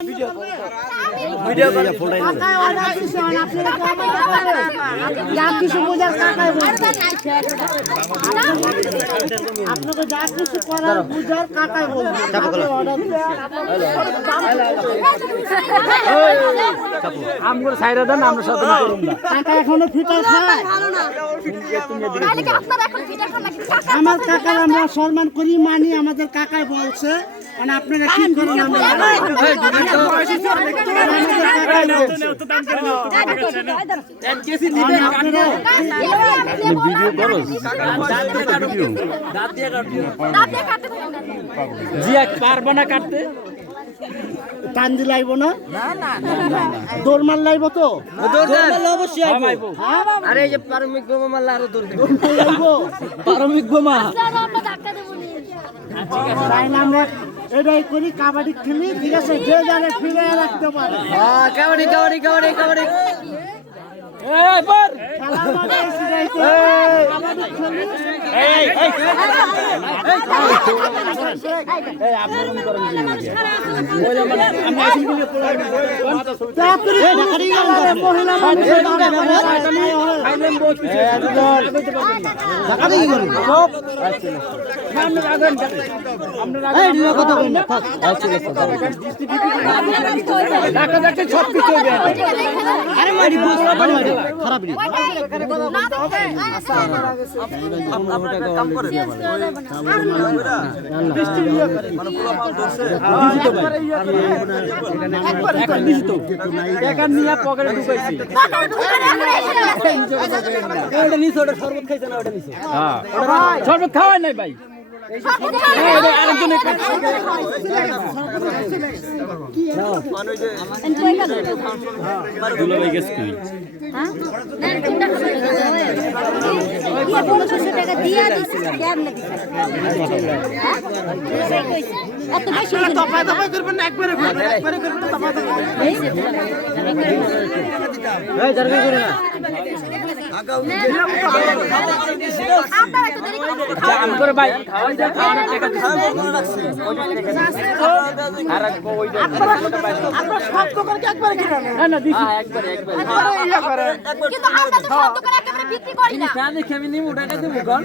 video করে ফোটাই না কাকায় order দিছেন আপনারা তো আমার কাকায় যা কিছু বোঝার কাকায় বলছে আপনাকে যা কিছু করার বুঝার কাকায় বলছে কাকায় অর্ডার আমগুলো সাইরা দেন আমরা সাথে করুন না কাকা এখনো ফিটার খায় তাহলে কি আপনারা এখন ফিটার খান নাকি কাকা আমার কাকার আমরা সম্মান করি মানি আমাদের কাকায় বলছে মানে আপনারা কি করেন আমরা ভিডিও করো জি এক পারবো না কাটতে কান্দি লাইব না দৌড়মাল লাইব তো অবশ্যই আরে এই যে পারমিক বোমা মারলে আরো দৌড় দিবে লাইব পারমিক বোমা ধাক্কা দেবো তাই না আমরা এটাই করি কাবাডি খেলি ঠিক আছে যে জানে ফিরে রাখতে পারে হ্যাঁ কাবাডি কাবাডি কাবাডি কাবাডি এই পর খেলা মানে সেটাই তো কাবাডি খেলি এই আপনি কোন করেন কি ওই আমরা আমি আসি বলে পড়াই তাড়াতাড়ি ঢাকারি গেলে মহিলা মানুষের খাইলেন বহুত কিছু ঢাকা কি করেন সব সামনে রাখেন আমরা রাখেন এই কথা বলেন না থাক আচ্ছা ঢাকা ঢাকা সব কিছু হবে আরে মারি বুঝ মারি খারাপ নি কাম করে টাকা নিয়ে পকেটে ঢুকাইছি ওটা নিছো ওটা শরবত খাইছে না ওটা নিছো হ্যাঁ শরবত খাওয়াই নাই ভাই আরেকজনে দুলাভাই গেছে কই হ্যাঁ না 1500 টাকা দিয়া দিছি কেমনে দিছি হ্যাঁ এত বেশি দফায় দফায় করবেন না একবারে করবেন দফায় দফায় এই দরকার করে না আপনারা তো দেরি করে আম করে ভাই খাওয়াই যা খাওয়ানোর টাকা দিছি আর ওই আপনারা সব দোকানকে একবারে কিনেন না না দিছি একবারে একবারে ইয়া করেন কিন্তু আমরা তো সব দোকানে একেবারে বিক্রি করি না না দেখে আমি নিমু টাকা দেবো কোন